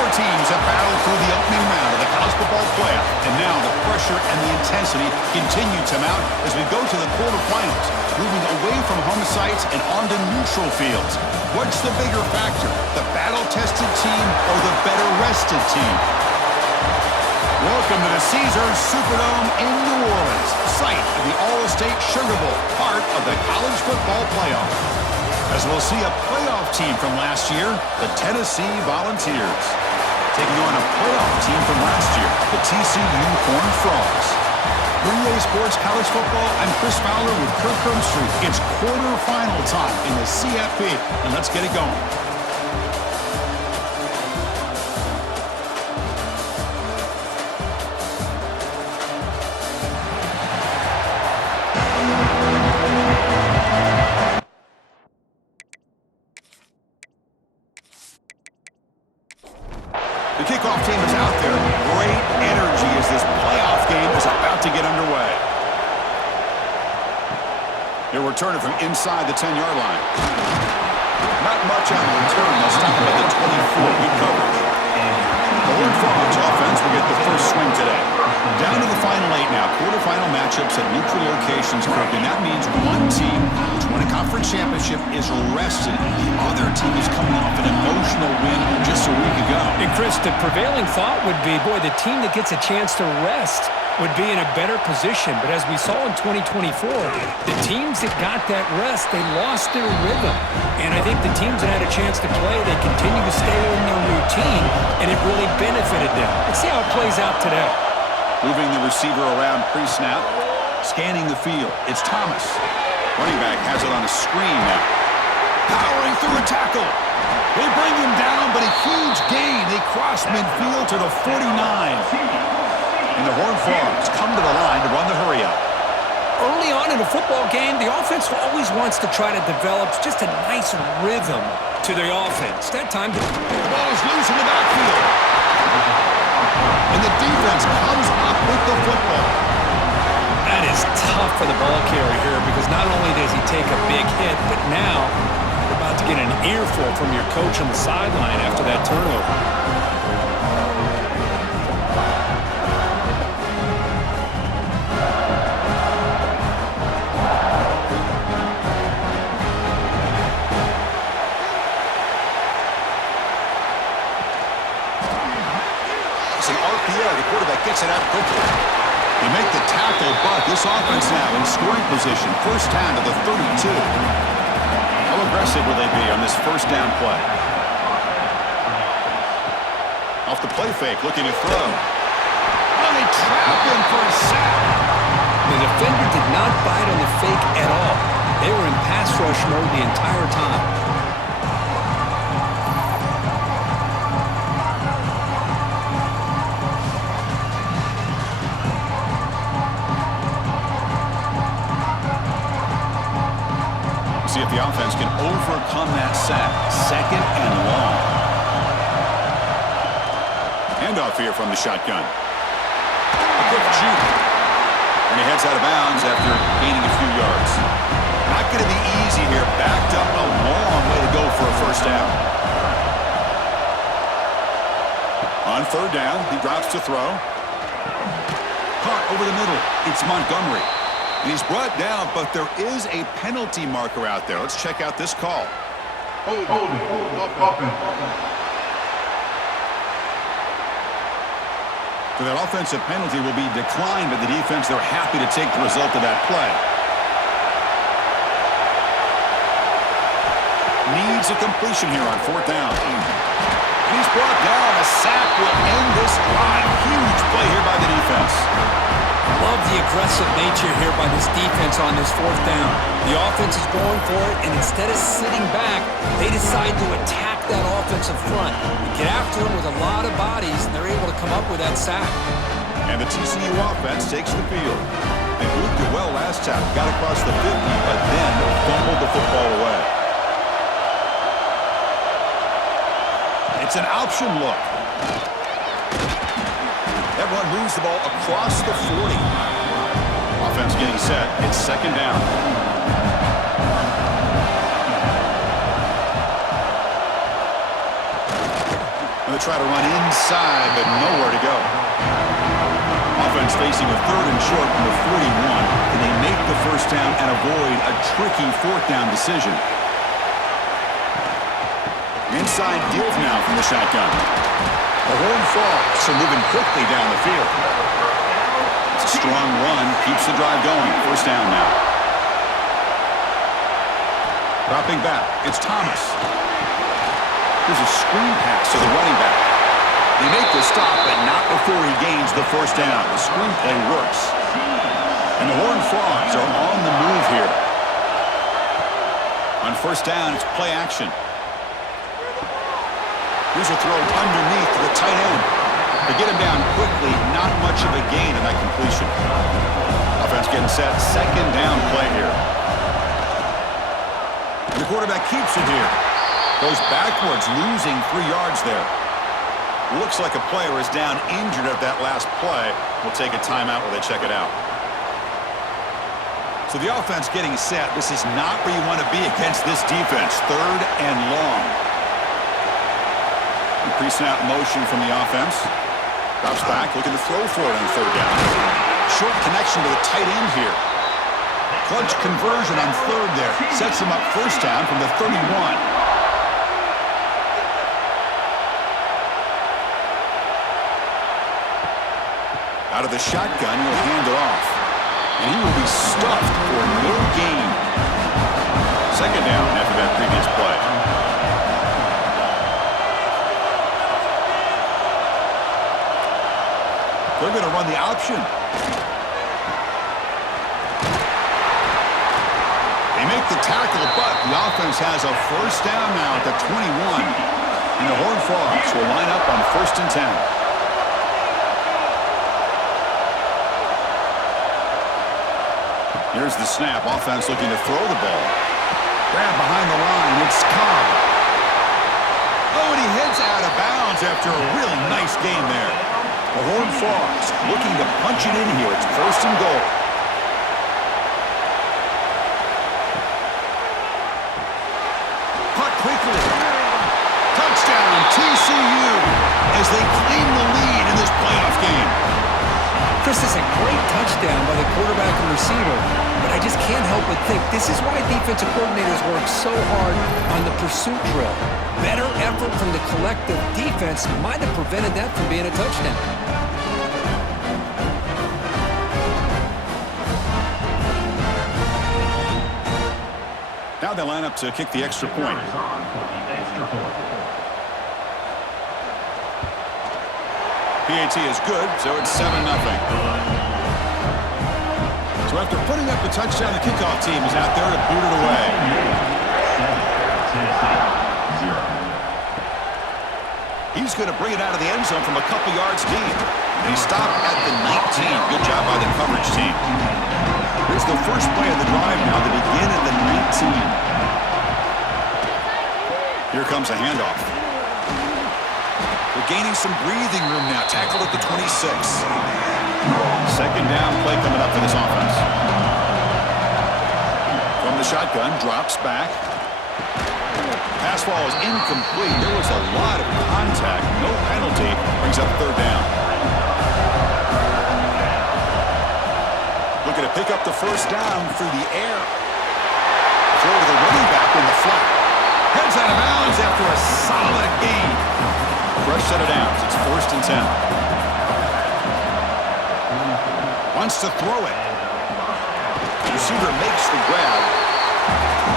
Four teams have battled through the opening round of the college football playoff, and now the pressure and the intensity continue to mount as we go to the quarterfinals, moving away from home sites and onto neutral fields. What's the bigger factor, the battle-tested team or the better-rested team? Welcome to the Caesars Superdome in New Orleans, site of the All-State Sugar Bowl, part of the college football playoff. As we'll see a playoff team from last year, the Tennessee Volunteers, taking on a playoff team from last year, the TCU Horned Frogs. For EA Sports College Football, I'm Chris Fowler with Kirk Herbstreit. It's quarterfinal time in the CFP, and let's get it going. The kickoff team is out there. Great energy as this playoff game is about to get underway. He'll return it from inside the 10-yard line. Not much on the return. They'll stop him at the 24. Good coverage. The Horned Frogs offense will get the first swing today. Down to the final 8 now. Quarterfinal matchups at neutral locations, Kirk, and that means one team which won a conference championship is rested. The other team is coming off an emotional win just a week ago. And Chris, the prevailing thought would be, boy, the team that gets a chance to rest would be in a better position. But as we saw in 2024, the teams that got that rest, they lost their rhythm. And I think the teams that had a chance to play, they continue to stay in their routine, and it really benefited them. Let's see how it plays out today. Moving the receiver around pre-snap, scanning the field. It's Thomas. Running back has it on a screen now. Powering through a tackle. They bring him down, but a huge gain. They cross midfield to the 49. And the Horned Frogs come to the line to run the hurry-up. Early on in a football game, the offense always wants to try to develop just a nice rhythm to their offense. That time, the ball is loose in the backfield. And the defense comes up with the football. That is tough for the ball carrier here because not only does he take a big hit, but now you're about to get an earful from your coach on the sideline after that turnover. The quarterback gets it out quickly. They make the tackle, but this offense now in scoring position. First down to the 32. How aggressive will they be on this first down play? Off the play fake, looking to throw. Oh, they trap him for a sack. The defender did not bite on the fake at all. They were in pass rush mode the entire time. See if the offense can overcome that sack. Second and long. Handoff here from the shotgun. A quick juke. And he heads out of bounds after gaining a few yards. Not going to be easy here. Backed up a long way to go for a first down. On third down, he drops to throw. Caught over the middle. It's Montgomery. And he's brought down, but there is a penalty marker out there. Let's check out this call. Hold offense. So that offensive penalty will be declined by the defense. They're happy to take the result of that play. Needs a completion here on fourth down. And he's brought down. A sack will end this drive. Huge play here by the defense. Love the aggressive nature here by this defense on this fourth down. The offense is going for it, and instead of sitting back, they decide to attack that offensive front. They get after him with a lot of bodies, and they're able to come up with that sack. And the TCU offense takes the field. They moved it well last time, got across the 50, but then fumbled the football away. It's an option look. That run moves the ball across the 40. Offense getting set. It's second down. And the They'll try to run inside, but nowhere to go. Offense facing a 3rd and short from the 41. Can they make the first down and avoid a tricky 4th down decision? Inside give now from the shotgun. The horn falls, so moving quickly down the field. Strong run keeps the drive going. First down now. Dropping back, it's Thomas. There's a screen pass to the running back. They make the stop, but not before he gains the first down. The screenplay works. And the Horned Frogs are on the move here. On first down, it's play action. Here's a throw underneath to the tight end. They get him down quickly, not much of a gain in that completion. Offense getting set, second down play here. And the quarterback keeps it here. Goes backwards, losing 3 yards there. Looks like a player is down injured at that last play. We'll take a timeout while they check it out. So the offense getting set. This is not where you want to be against this defense. 3rd and long. Pre-snap motion from the offense. Drops back, looking to throw for it on 3rd down. Short connection to the tight end here. Clutch conversion on 3rd there. Sets him up first down from the 31. Out of the shotgun, he'll hand it off. And he will be stuffed for no gain. Second down after that previous play. They're going to run the option. They make the tackle, but the offense has a first down now at the 21. And the Horned Frogs will line up on 1st and 10. Here's the snap. Offense looking to throw the ball. Grab behind the line. It's Cobb. Oh, and he heads out of bounds after a really nice game there. The Horned Frogs looking to punch it in here. It's 1st and goal. Caught quickly. Touchdown, TCU, as they claim the lead in this playoff game. Chris, is a great touchdown by the quarterback and receiver, but I just can't help but think this is why defensive coordinators work so hard on the pursuit drill. Better effort from the collective defense might have prevented that from being a touchdown. Now they line up to kick the extra point. PAT is good, so it's 7-0. So after putting up the touchdown, the kickoff team is out there to boot it away. He's going to bring it out of the end zone from a couple yards deep. They stop at the 19. Good job by the coverage team. Here's the first play of the drive now. They begin at the 19. Here comes a handoff. They're gaining some breathing room now. Tackled at the 26. Second down play coming up for this offense. From the shotgun, drops back. Pass ball is incomplete. There was a lot of contact. No penalty. Brings up 3rd down. Looking to pick up the first down through the air. Throw to the running back in the flat. Heads out of bounds after a solid gain. Fresh set of downs. It's 1st and 10. Wants to throw it. The receiver makes the grab.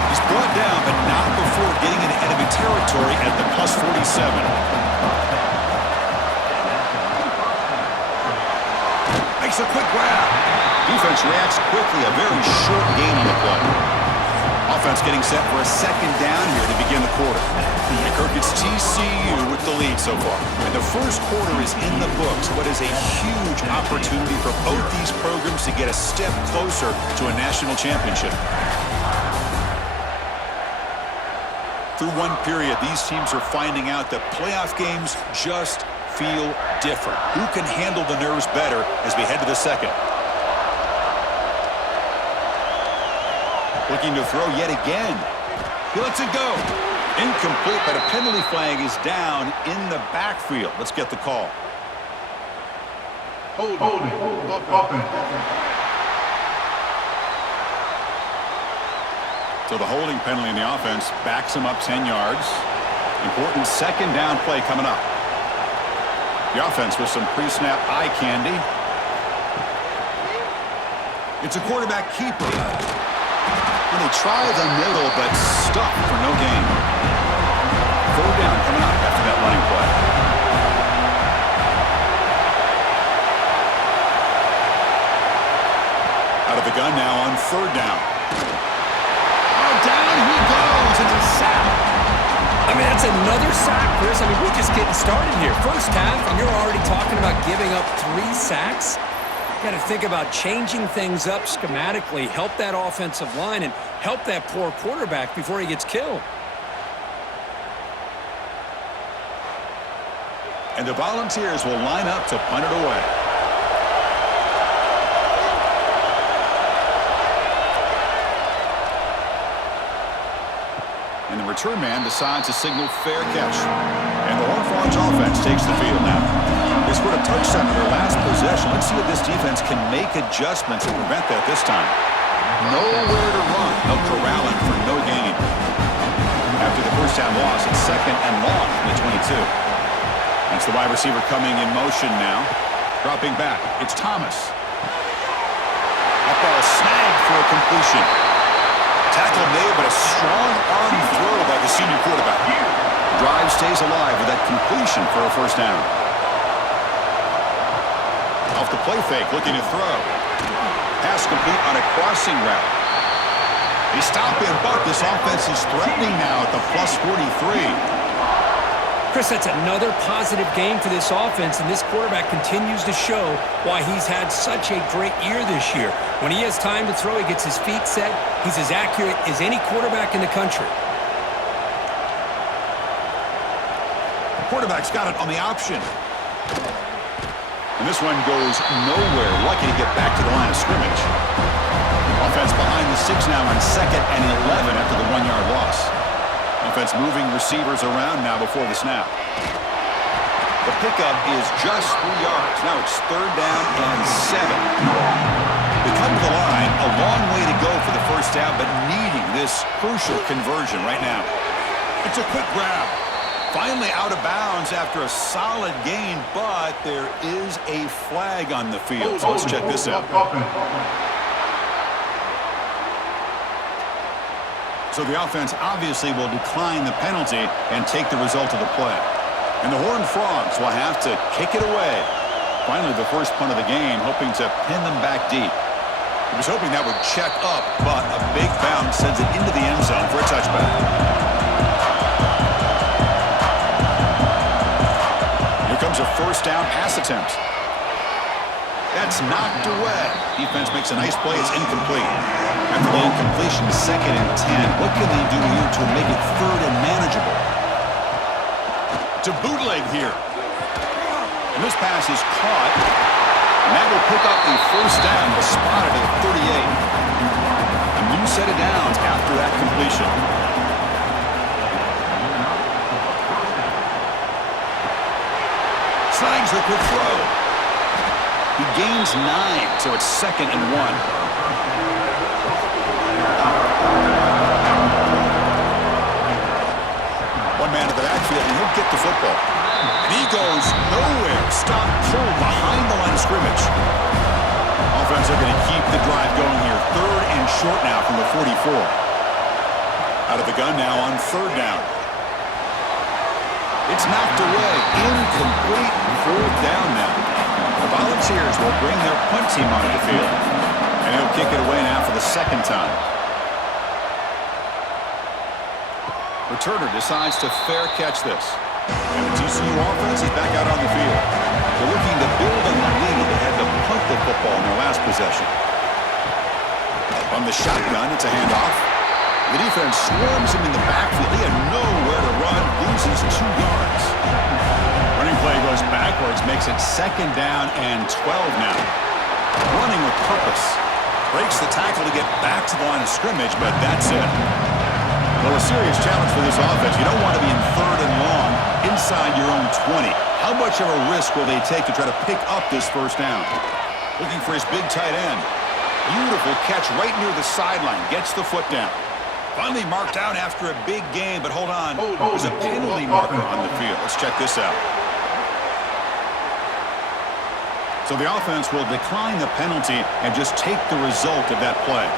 He's brought down, but not before getting into enemy territory at the plus 47. Makes a quick grab. Defense reacts quickly. A very short gain on the play. Offense getting set for a second down here to begin the quarter. And Kirk, it's TCU with the lead so far. And the first quarter is in the books. What is a huge opportunity for both these programs to get a step closer to a national championship. Through one period, these teams are finding out that playoff games just feel different. Who can handle the nerves better as we head to the second? Looking to throw yet again. He lets it go. Incomplete, but a penalty flag is down in the backfield. Let's get the call. Holding. Offense. So the holding penalty in the offense backs him up 10 yards. Important second down play coming up. The offense with some pre-snap eye candy. It's a quarterback keeper. And they try the middle, but stuck for no gain. Third down coming up after that running play. Out of the gun now on third down. Oh, down he goes. It's a sack. I mean, that's another sack, Chris. I mean, we're just getting started here. First half, and you're already talking about giving up 3 sacks. Got to think about changing things up schematically, help that offensive line, and help that poor quarterback before he gets killed. And the Volunteers will line up to punt it away. And the return man decides to signal fair catch. And the Horned Frogs offense takes the field now. They scored a touchdown in their last possession. Let's see if this defense can make adjustments to prevent that this time. Nowhere to run. No corralling for no gain. After the first down loss, it's second and long from the 22. That's the wide receiver coming in motion now. Dropping back. It's Thomas. That ball snagged for a completion. Tackle made, but a strong arm throw by the senior quarterback. The drive stays alive with that completion for a first down. Off the play fake, looking to throw. Pass complete on a crossing route. They stop and buck. This offense is threatening now at the plus 43. Chris, that's another positive game for this offense, and this quarterback continues to show why he's had such a great year this year. When he has time to throw, he gets his feet set. He's as accurate as any quarterback in the country. The quarterback's got it on the option. And this one goes nowhere. Lucky to get back to the line of scrimmage. Offense behind the 6 now on second and 11 after the 1-yard loss. Offense moving receivers around now before the snap. The pickup is just 3 yards. Now it's third down and 7. They come to the line, a long way to go for the first down, but needing this crucial conversion right now. It's a quick grab. Finally out of bounds after a solid gain, but there is a flag on the field. So let's check this out. So the offense obviously will decline the penalty and take the result of the play. And the Horned Frogs will have to kick it away. Finally, the first punt of the game, hoping to pin them back deep. He was hoping that would check up, but a big bounce sends it into the end zone for a touchback. Here comes a first down pass attempt. That's knocked away. Defense makes a nice play. It's incomplete. After the incompletion, second and 10. What can they do here to make it third and manageable? To bootleg here. And this pass is caught. And that will pick up the first down. The spot at 38. A new set of downs after that completion. Slangs the quick throw. He gains 9, so it's second and 1. One man to the backfield, and he'll get the football. And he goes nowhere. Stop cold behind the line of scrimmage. Offense are going to keep the drive going here. Third and short now from the 44. Out of the gun now on third down. It's knocked away. Incomplete. Fourth down now. The Volunteers will bring their punt team onto the field. And he'll kick it away now for the second time. Returner decides to fair catch this. And the TCU offense is back out on the field. They're looking to build on the lead. They had to punt the football in their last possession. On the shotgun, it's a handoff. The defense swarms him in the backfield. He had nowhere to run, loses 2 yards. Running play goes backwards, makes it second down and 12 now. Running with purpose. Breaks the tackle to get back to the line of scrimmage, but that's it. Well, a serious challenge for this offense. You don't want to be in 3rd and long inside your own 20. How much of a risk will they take to try to pick up this first down? Looking for his big tight end. Beautiful catch right near the sideline. Gets the foot down. Finally marked out after a big game, but hold on. There's a penalty marker on the field. Let's check this out. So the offense will decline the penalty and just take the result of that play.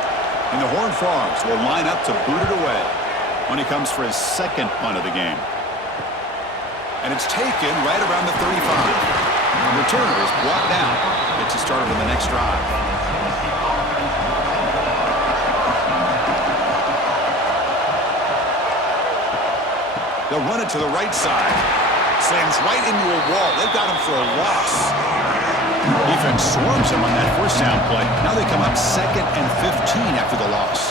And the Horned Frogs will line up to boot it away when he comes for his second punt of the game. And it's taken right around the 35. The returner is brought down. Gets you started on the next drive. They'll run it to the right side. Slams right into a wall. They've got him for a loss. Defense swarms him on that first down play. Now they come up 2nd and 15 after the loss.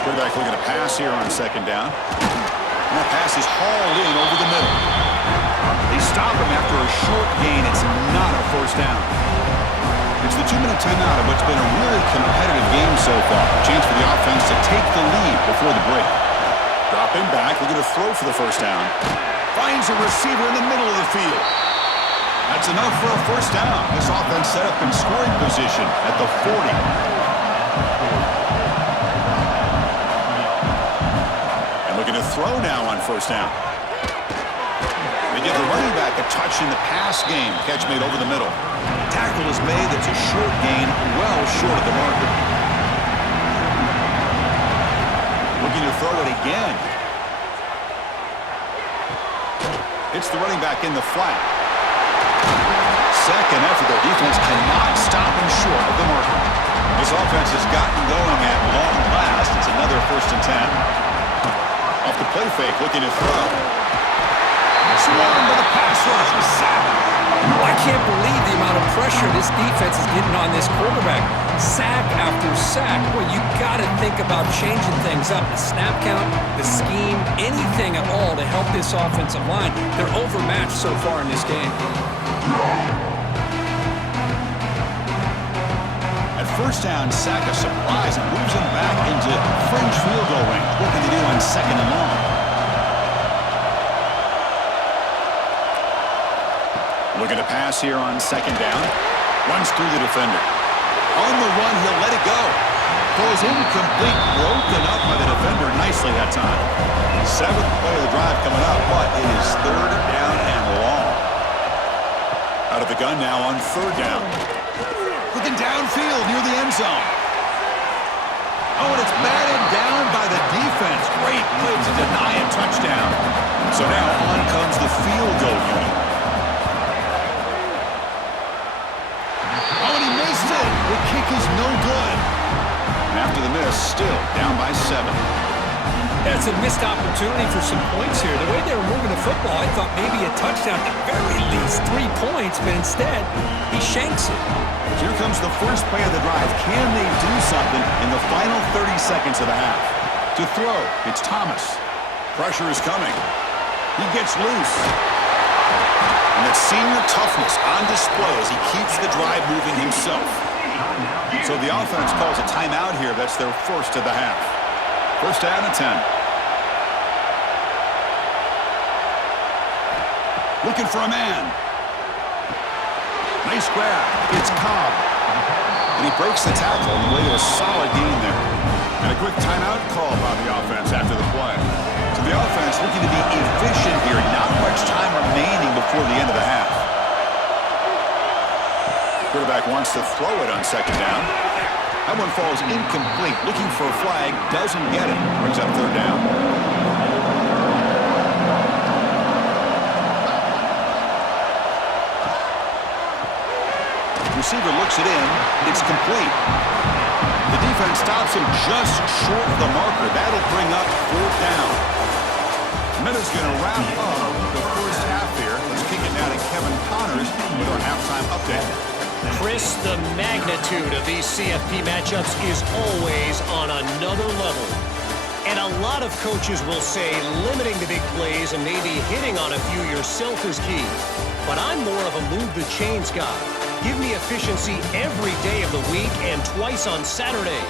Quarterback looking to pass here on 2nd down. And that pass is hauled in over the middle. They stop him after a short gain. It's not a first down. It's the 2-minute timeout of what's been a really competitive game so far. Chance for the offense to take the lead before the break. Dropping back, looking to throw for the first down. Finds a receiver in the middle of the field. That's enough for a first down. This offense set up in scoring position at the 40. And looking to throw now on first down. They give the running back a touch in the pass game. Catch made over the middle. Tackle is made. It's a short gain, well short of the marker. Looking to throw it again. It's the running back in the flat. Second effort. Their defense cannot stop him short of the marker. This offense has gotten going at long last. It's another 1st and 10. Off the play fake, looking to throw. Swarmed by the pass rush. A sack. I can't believe the amount of pressure this defense is getting on this quarterback. Sack after sack. Well, you got to think about changing things up. The snap count, the scheme, anything at all to help this offensive line. They're overmatched so far in this game. At first down, sack a surprise and moves him back into fringe field goal range. What can they do on 2nd and long? Looking to pass here on 2nd down. Runs through the defender. On the run, he'll let it go. Throws incomplete, broken up by the defender nicely that time. 7th play of the drive coming up, but it is 3rd down and long. Out of the gun now on 3rd down. Looking downfield near the end zone. Oh, and it's batted down by the defense. Great play to deny a touchdown. So now on comes the field goal unit. Oh, and he missed it. The kick is no good. And after the miss, still down by 7. Yeah, it's a missed opportunity for some points here. The way they were moving the football, I thought maybe a touchdown at the very least, 3 points, but instead, he shanks it. Here comes the first play of the drive. Can they do something in the final 30 seconds of the half? To throw, it's Thomas. Pressure is coming. He gets loose. And that senior toughness on display as he keeps the drive moving himself. So the offense calls a timeout here. That's their first of the half. First down and 10. Looking for a man. Nice grab. It's Cobb. And he breaks the tackle on the way to a solid gain there. And a quick timeout call by the offense after the play. So the offense looking to be efficient here. Not much time remaining before the end of the half. Quarterback wants to throw it on 2nd down. That one falls incomplete. Looking for a flag. Doesn't get it. Brings up 3rd down. Receiver looks it in. It's complete. The defense stops him just short of the marker. That'll bring up 4th down. Minute's going to wrap up the first half here. Let's kick it now to Kevin Connors with our halftime update. Chris, the magnitude of these CFP matchups is always on another level. And a lot of coaches will say limiting the big plays and maybe hitting on a few yourself is key. But I'm more of a move the chains guy. Give me efficiency every day of the week and twice on Saturday.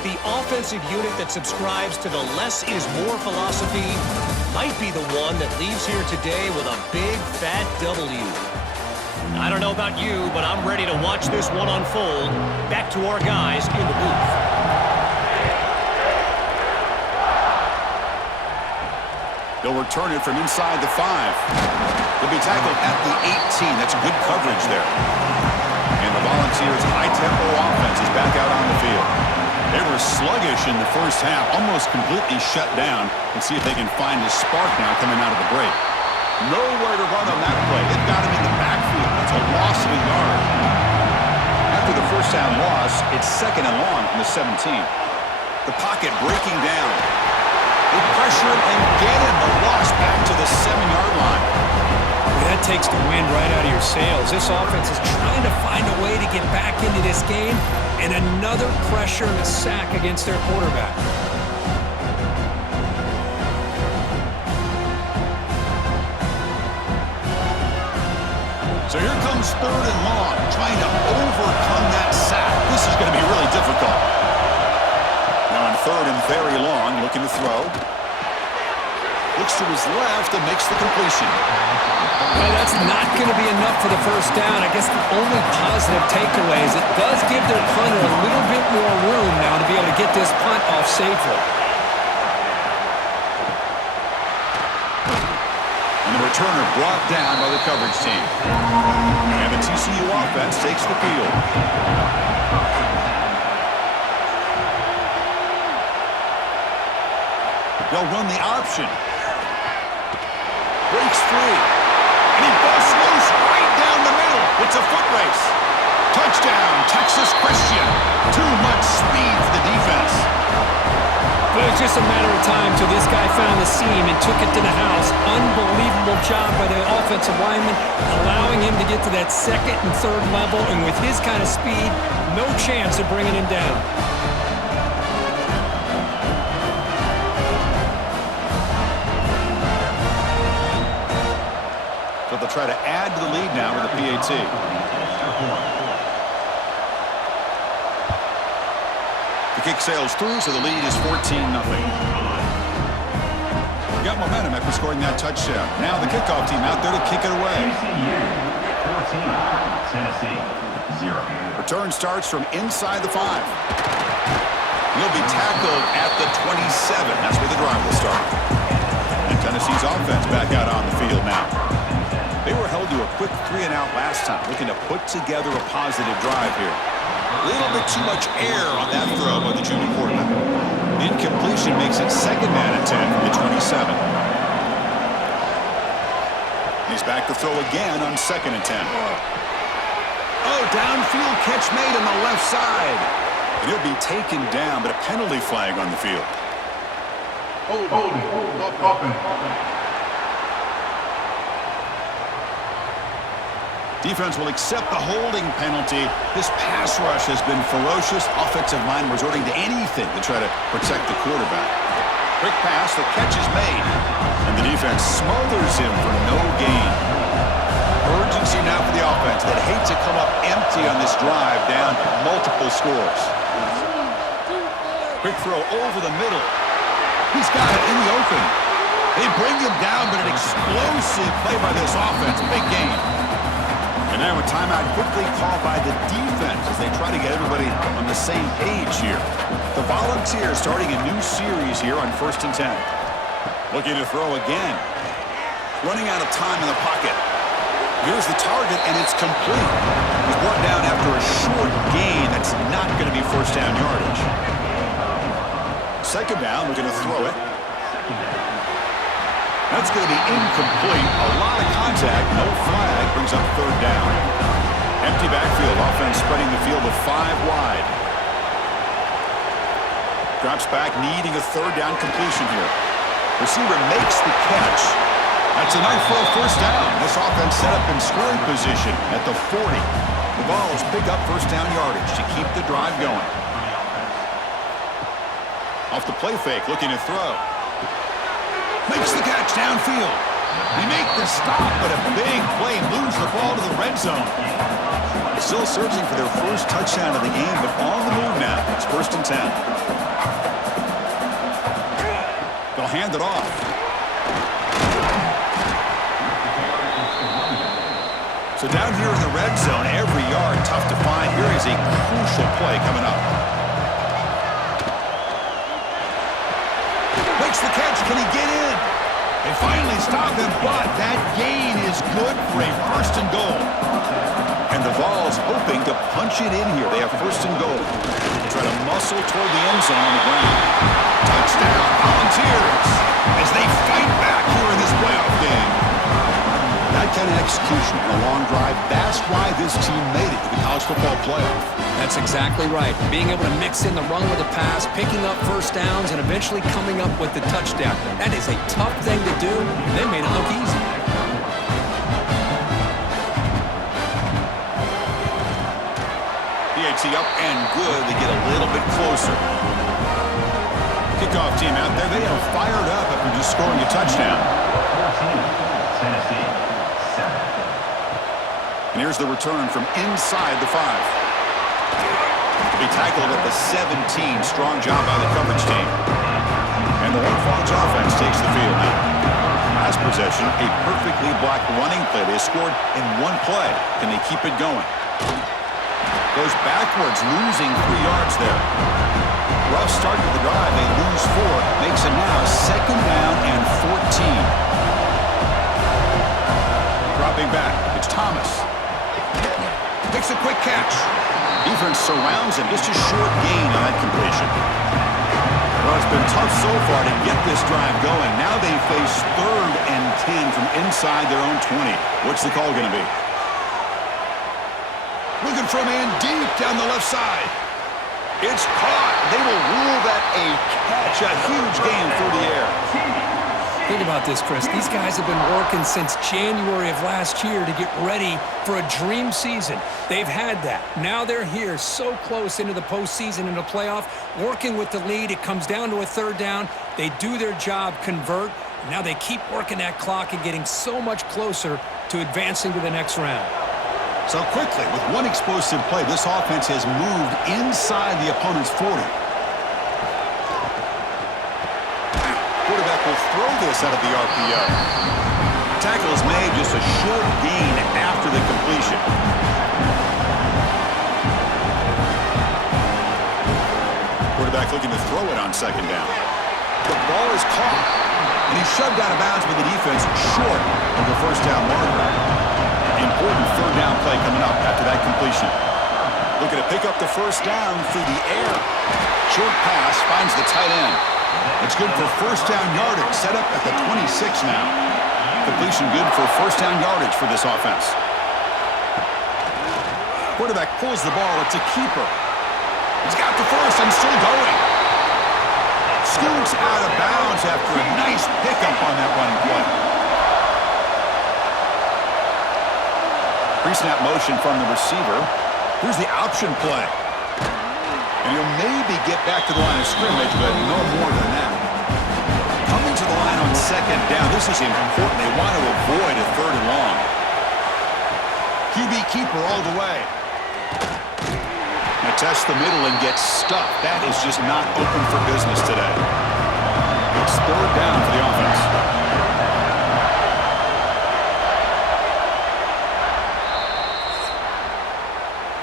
The offensive unit that subscribes to the less is more philosophy might be the one that leaves here today with a big, fat W. I don't know about you, but I'm ready to watch this one unfold. Back to our guys in the booth. They'll return it from inside the 5. They'll be tackled at the 18. That's good coverage there. And the Volunteers' high-tempo offense is back out on the field. They were sluggish in the first half, almost completely shut down. Let's see if they can find a spark now coming out of the break. Nowhere to run on that play. They've got him in the backfield. It's a loss of a yard. After the first down loss, it's 2nd and long from the 17. The pocket breaking down. They pressure him and get him. The loss back to the 7-yard line. That takes the wind right out of your sails. This offense is trying to find a way to get back into this game, and another pressure and a sack against their quarterback. So here comes 3rd and long, trying to overcome that sack. This is going to be really difficult. Now on 3rd and very long, looking to throw. Looks to his left and makes the completion. Well, that's not going to be enough for the first down. I guess the only positive takeaway is it does give their punter a little bit more room now to be able to get this punt off safely. And the returner brought down by the coverage team. And the TCU offense takes the field. They'll run the option. Breaks free. And he busts loose right down the middle. It's a foot race. Touchdown, Texas Christian. Too much speed for the defense. But it was just a matter of time till this guy found the seam and took it to the house. Unbelievable job by the offensive lineman, allowing him to get to that 2nd and 3rd level. And with his kind of speed, no chance of bringing him down. So they'll try to add to the lead now with the PAT. The kick sails through, so the lead is 14-0. Got momentum after scoring that touchdown. Now the kickoff team out there to kick it away. TCU 14, Tennessee 0. Return starts from inside the 5. He'll be tackled at the 27. That's where the drive will start. And Tennessee's offense back out on the field now. They were held to a quick 3-and-out last time, looking to put together a positive drive here. A little bit too much air on that throw by the junior quarterback. The incompletion makes it 2nd man and 10 from the 27. He's back to throw again on 2nd and 10. Oh, downfield catch made on the left side. And he'll be taken down, but a penalty flag on the field. Holding. Offense. Defense will accept the holding penalty. This pass rush has been ferocious. Offensive line resorting to anything to try to protect the quarterback. Quick pass, the catch is made. And the defense smothers him for no gain. Urgency now for the offense that hate to come up empty on this drive, down multiple scores. Quick throw over the middle. He's got it in the open. They bring him down, but an explosive play by this offense. Big game. And now a timeout quickly called by the defense as they try to get everybody on the same page here. The Volunteers starting a new series here on 1st and 10. Looking to throw again. Running out of time in the pocket. Here's the target, and it's complete. He's brought down after a short gain. That's not going to be 1st down yardage. 2nd down, looking to throw it. That's going to be incomplete. A lot of contact. No flag. Brings up 3rd down. Empty backfield. Offense spreading the field to 5 wide. Drops back, needing a 3rd down completion here. Receiver makes the catch. That's enough for a 1st down. This offense set up in scoring position at the 40. The Vols pick up 1st down yardage to keep the drive going. Off the play fake, looking to throw. Makes the catch downfield. They make the stop, but a big play moves the ball to the red zone. Still searching for their first touchdown of the game, but on the move now. It's 1st and 10. They'll hand it off. So down here in the red zone, every yard tough to find. Here is a crucial play coming up. Makes the catch. Can he get in? They finally stop him, but that gain is good for a 1st and goal. And the Vols hoping to punch it in here. They have 1st and goal. Try to muscle toward the end zone on the ground. Touchdown, Volunteers, as they fight back here in this playoff game. That kind of execution in a long drive, that's why this team made it to the college football playoff. That's exactly right. Being able to mix in the run with the pass, picking up 1st downs, and eventually coming up with the touchdown. That is a tough thing to do, and they made it look easy. PAT up and good. They get a little bit closer. Kickoff team out there. They are fired up after just scoring a touchdown. 14, Tennessee, 7. And here's the return from inside the 5. He tackled at the 17. Strong job by the coverage team. And the Horned Frogs offense takes the field now. Last possession, a perfectly blocked running play. They scored in one play. Can they keep it going? Goes backwards, losing 3 yards there. Rough start to the drive. They lose 4. Makes it now 2nd down and 14. Dropping back. It's Thomas. Makes a quick catch. Defense surrounds him. Just a short gain on that completion. Well, it's been tough so far to get this drive going. Now they face 3rd and 10 from inside their own 20. What's the call going to be? Looking for a man deep down the left side. It's caught. They will rule that a catch. A huge gain through the air. Think about this, Chris. These guys have been working since January of last year to get ready for a dream season. They've had that. Now they're here so close into the postseason and the playoff, working with the lead. It comes down to a 3rd down. They do their job, convert. And now they keep working that clock and getting so much closer to advancing to the next round. So quickly, with one explosive play, this offense has moved inside the opponent's 40. Quarterback will throw this out of the RPO. Tackle is made, just a short gain after the completion. Quarterback looking to throw it on 2nd down. The ball is caught, and he's shoved out of bounds with the defense short of the 1st down marker. Important 3rd down play coming up after that completion. Looking to pick up the 1st down through the air. Short pass finds the tight end. It's good for 1st down yardage. Set up at the 26 now. Completion good for 1st down yardage for this offense. Quarterback pulls the ball. It's a keeper. He's got the 1st and still going. Scoots out of bounds after a nice pickup on that running play. Pre-snap motion from the receiver. Here's the option play. And he'll maybe get back to the line of scrimmage, but no more than that. Coming to the line on 2nd down. This is important. They want to avoid a 3rd and long. QB keeper all the way. Now test the middle and get stuck. That is just not open for business today. It's 3rd down for the offense.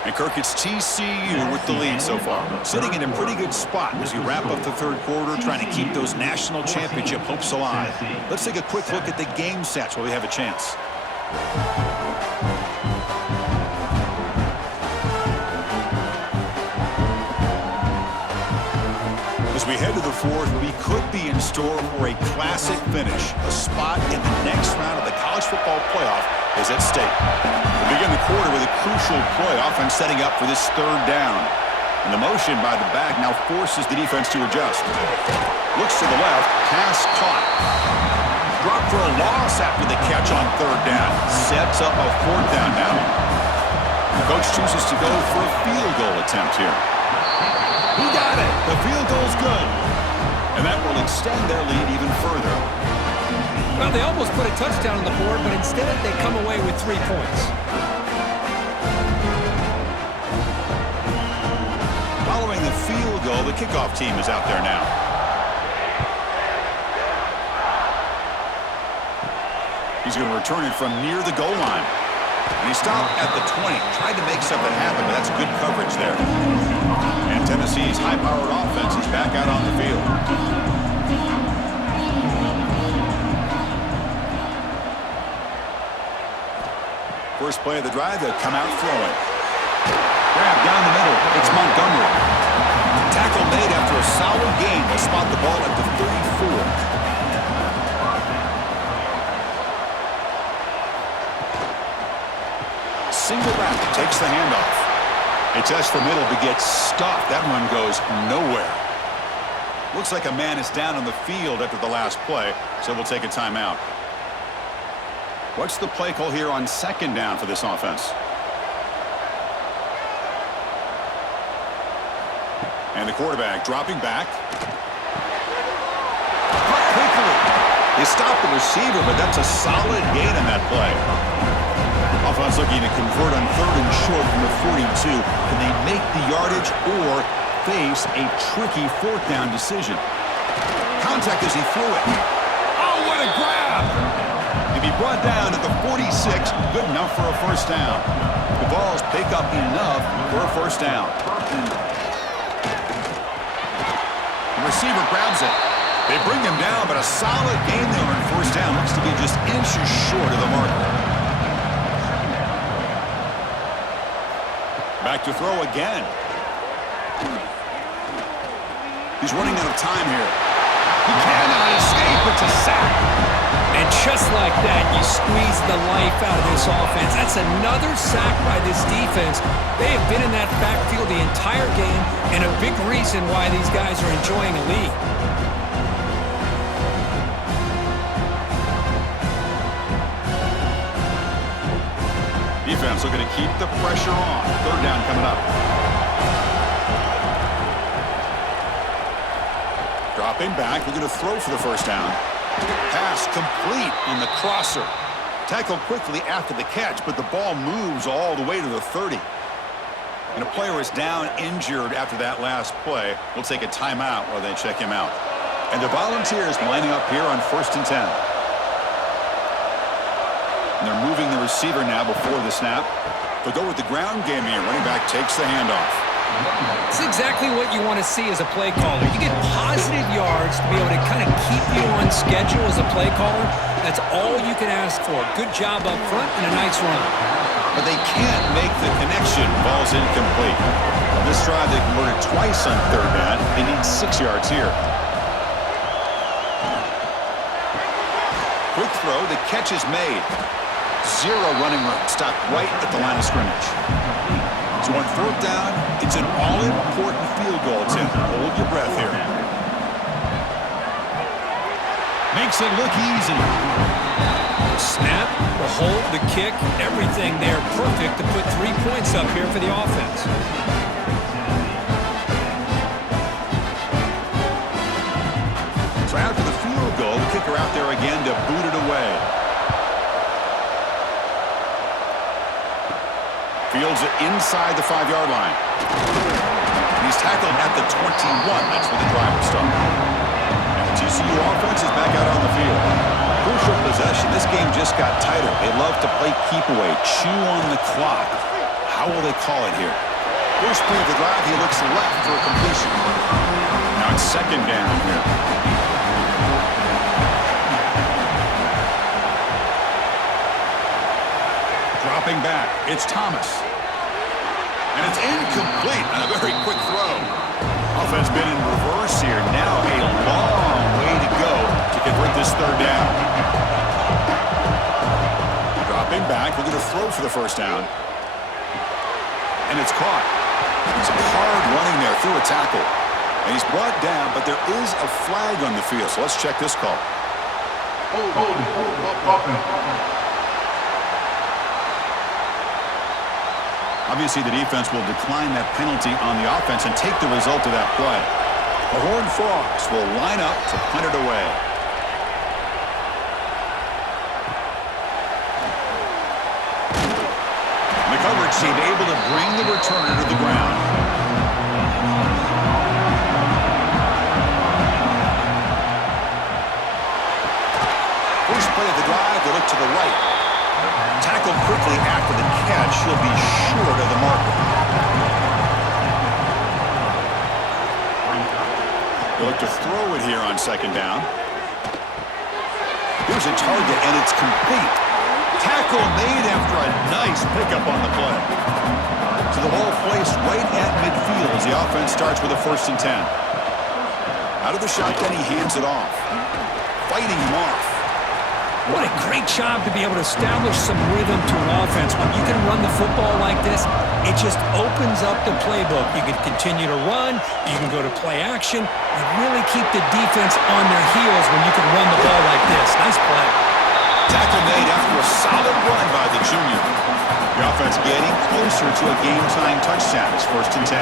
And Kirk, it's TCU with the lead so far. Sitting in a pretty good spot as you wrap up the 3rd quarter, trying to keep those national championship hopes alive. Let's take a quick look at the game stats while we have a chance. As we head to the 4th, we could be in store for a classic finish. A spot in the next round of the college football playoff is at stake. We begin the quarter with a crucial play, offense setting up for this 3rd down. And the motion by the back now forces the defense to adjust. Looks to the left, pass caught. Drop for a loss after the catch on 3rd down. Sets up a 4th down now. The coach chooses to go for a field goal attempt here. He got it. The field goal's good. And that will extend their lead even further. Well, they almost put a touchdown on the board, but instead they come away with 3 points. the field goal. The kickoff team is out there now. He's going to return it from near the goal line. And he stopped at the 20. Tried to make something happen, but that's good coverage there. And Tennessee's high-powered offense is back out on the field. First play of the drive, they'll come out throwing. Grab down the middle. It's Montgomery. Tackle made after a solid gain. They'll spot the ball at the 34. Single back takes the handoff. It tests the middle but gets stuffed. That run goes nowhere. Looks like a man is down on the field after the last play, so we'll take a timeout. What's the play call here on second down for this offense? And the quarterback dropping back. Caught quickly. They stopped the receiver, but that's a solid gain on that play. Offense looking to convert on third and short from the 42. Can they make the yardage or face a tricky fourth down decision? Contact as he threw it. Oh, what a grab! He'll be brought down at the 46. Good enough for a first down. The balls pick up enough for a first down. The receiver grabs it. They bring him down, but a solid gain there on first down. Looks to be just inches short of the marker. Back to throw again. He's running out of time here. He cannot escape. It's a sack. And just like that, you squeeze the life out of this offense. That's another sack by this defense. They have been in that backfield the entire game, and a big reason why these guys are enjoying a lead. Defense looking to keep the pressure on. Third down coming up. Dropping back. We're going to throw for the first down. Pass complete on the crosser. Tackled quickly after the catch, but the ball moves all the way to the 30. And a player is down injured after that last play. We'll take a timeout while they check him out. And the Volunteers lining up here on 1st and 10. And they're moving the receiver now before the snap. They'll go with the ground game here. Running back takes the handoff. It's exactly what you want to see as a play caller. You get positive yards to be able to kind of keep you on schedule as a play caller. That's all you can ask for. Good job up front and a nice run. But they can't make the connection. Ball's incomplete. On this drive, they converted twice on third down. They need 6 yards here. Quick throw. The catch is made. Zero running room. Stopped right at the line of scrimmage. So on fourth down, it's an all-important field goal attempt. Hold your breath here. Makes it look easy. Snap, the hold, the kick, everything there perfect to put 3 points up here for the offense. So after the field goal, the kicker out there again to boot it away. Fields it inside the 5-yard line. He's tackled at the 21. That's where the drive will start. And the TCU offense is back out on the field. Crucial possession. This game just got tighter. They love to play keep away, chew on the clock. How will they call it here? First play of the drive, he looks left for a completion. Now it's second down here. Dropping back, it's Thomas. And it's incomplete on a very quick throw. Offense been in reverse here. Now a long way to go to convert this third down. Dropping back, we're going to throw for the first down. And it's caught. Some hard running there through a tackle. And he's brought down, but there is a flag on the field. So let's check this call. Obviously, the defense will decline that penalty on the offense and take the result of that play. The Horned Frogs will line up to punt it away. And the coverage team able to bring the returner to the ground. to the right. Tackled quickly after the catch. He'll be short of the marker. They'll look to throw it here on second down. Here's a target, and it's complete. Tackle made after a nice pickup on the play. So the ball placed right at midfield as the offense starts with a 1st and 10. Out of the shotgun, he hands it off. Fighting him off. What a great job to be able to establish some rhythm to an offense. When you can run the football like this, it just opens up the playbook. You can continue to run. You can go to play action. And really keep the defense on their heels when you can run the ball like this. Nice play. Tackle made after a solid run by the junior. The offense getting closer to a game-time touchdown. It's 1st and 10.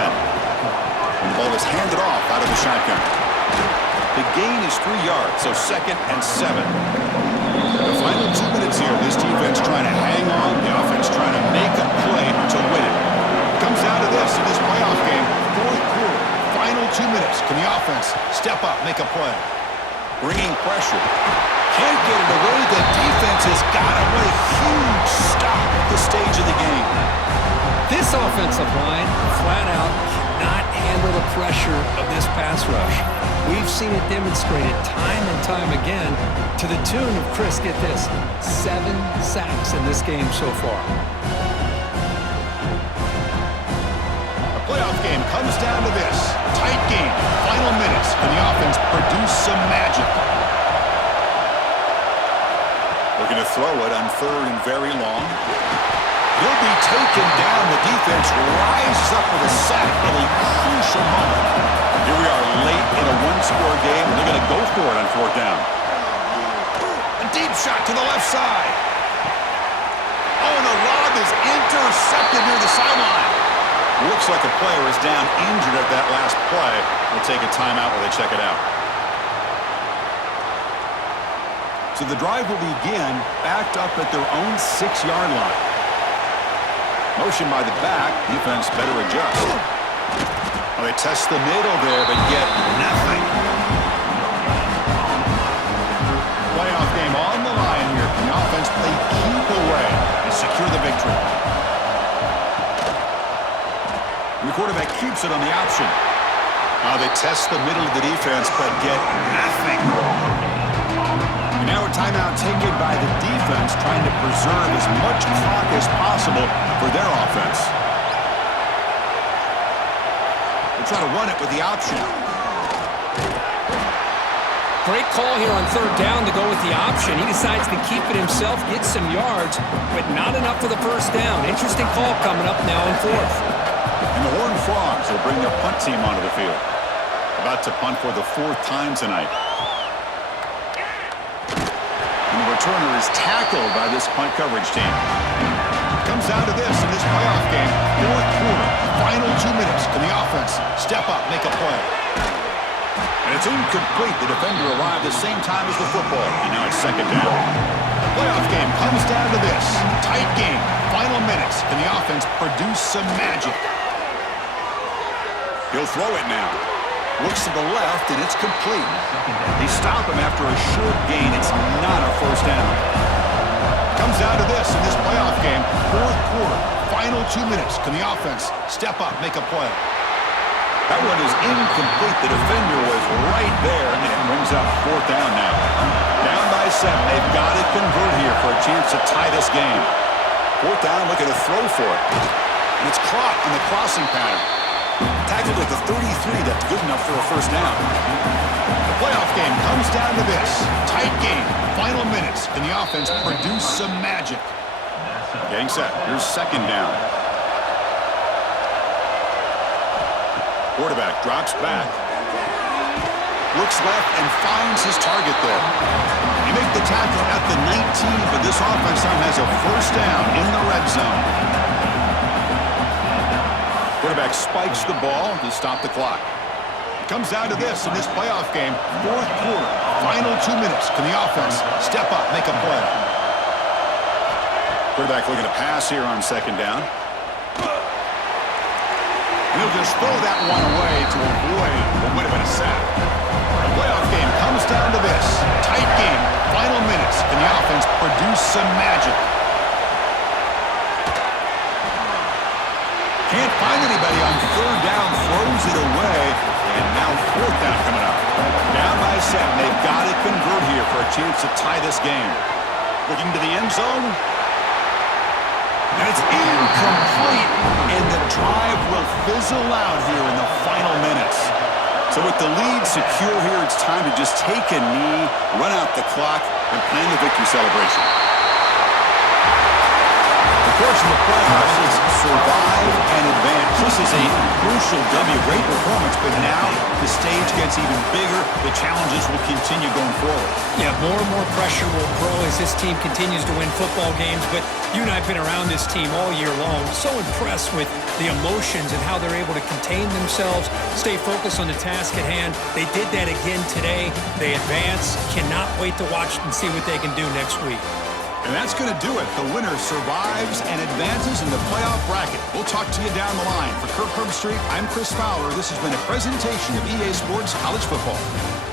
And the ball is handed off out of the shotgun. The gain is 3 yards, so 2nd and 7. The final 2 minutes here. This defense trying to hang on. The offense trying to make a play to win it. Comes down to this in this playoff game. 4th quarter. Final 2 minutes. Can the offense step up, make a play? Bringing pressure. Can't get it away. The defense has got him with a huge stop at this stage of the game. This offensive line, flat out, cannot handle the pressure of this pass rush. We've seen it demonstrated time and time again to the tune of, Chris, get this, 7 sacks in this game so far. The playoff game comes down to this. Tight game. Final minutes. Can the offense produce some magic? Looking to throw it on 3rd and very long. He'll be taken down. The defense rises up with a sack at a crucial moment. Here we are late in a 1-score game, and they're going to go for it on 4th down. A deep shot to the left side. Oh, and the lob is intercepted near the sideline. Looks like a player is down injured at that last play. We'll take a timeout while they check it out. So the drive will begin backed up at their own 6-yard line. Motion by the back. Defense better adjust. Well, they test the middle there, but get nothing. Playoff game on the line here. Can the offense play keep away and secure the victory? And the quarterback keeps it on the option. They test the middle of the defense, but get nothing. And now a timeout taken by the defense, trying to preserve as much clock as possible for their offense. They'll try to run it with the option. Great call here on 3rd down to go with the option. He decides to keep it himself, get some yards, but not enough for the 1st down. Interesting call coming up now in 4th. And the Horned Frogs will bring their punt team onto the field. About to punt for the 4th time tonight. And the returner is tackled by this punt coverage team. Comes down to this in this playoff game. 4th quarter, final 2 minutes. Can the offense step up, make a play? And it's incomplete. The defender arrived the same time as the football. And now it's 2nd down. The playoff game comes down to this. Tight game, final minutes. Can the offense produce some magic? He'll throw it now. Looks to the left, and it's complete. They stop him after a short gain. It's not a 1st down. Comes down to this in this playoff game. 4th quarter, final 2 minutes. Can the offense step up, make a play? That one is incomplete. The defender was right there, and it brings up 4th down now. Down by 7. They've got to convert here for a chance to tie this game. 4th down, looking to throw for it. And it's caught in the crossing pattern. Tackled at the 33. That's good enough for a 1st down. The playoff game comes down to this. Tight game. Final minutes. Can the offense produce some magic? Getting set. Here's 2nd down. Quarterback drops back. Looks left and finds his target there. They make the tackle at the 19, but this offense now has a 1st down in the red zone. Quarterback spikes the ball to stop the clock. It comes down to this in this playoff game. 4th quarter, final 2 minutes. Can the offense step up, make a play? Quarterback looking to pass here on 2nd down. And he'll just throw that one away to avoid what would have been a sack. The playoff game comes down to this. Tight game, final minutes. minutes. Can the offense produce some magic? Can't find anybody on third down, throws it away, and now fourth down coming up. Down by 7. They've got to convert here for a chance to tie this game. Looking to the end zone. And it's incomplete, and the drive will fizzle out here in the final minutes. So with the lead secure here, it's time to just take a knee, run out the clock, and plan the victory celebration. Of course, in the playoffs, it's survive and advance. This is a crucial W. Great performance, but now the stage gets even bigger. The challenges will continue going forward. Yeah, more and more pressure will grow as this team continues to win football games, but you and I have been around this team all year long. So impressed with the emotions and how they're able to contain themselves, stay focused on the task at hand. They did that again today. They advance. Cannot wait to watch and see what they can do next week. And that's going to do it. The winner survives and advances in the playoff bracket. We'll talk to you down the line. For Kirk Herbstreit, I'm Chris Fowler. This has been a presentation of EA Sports College Football.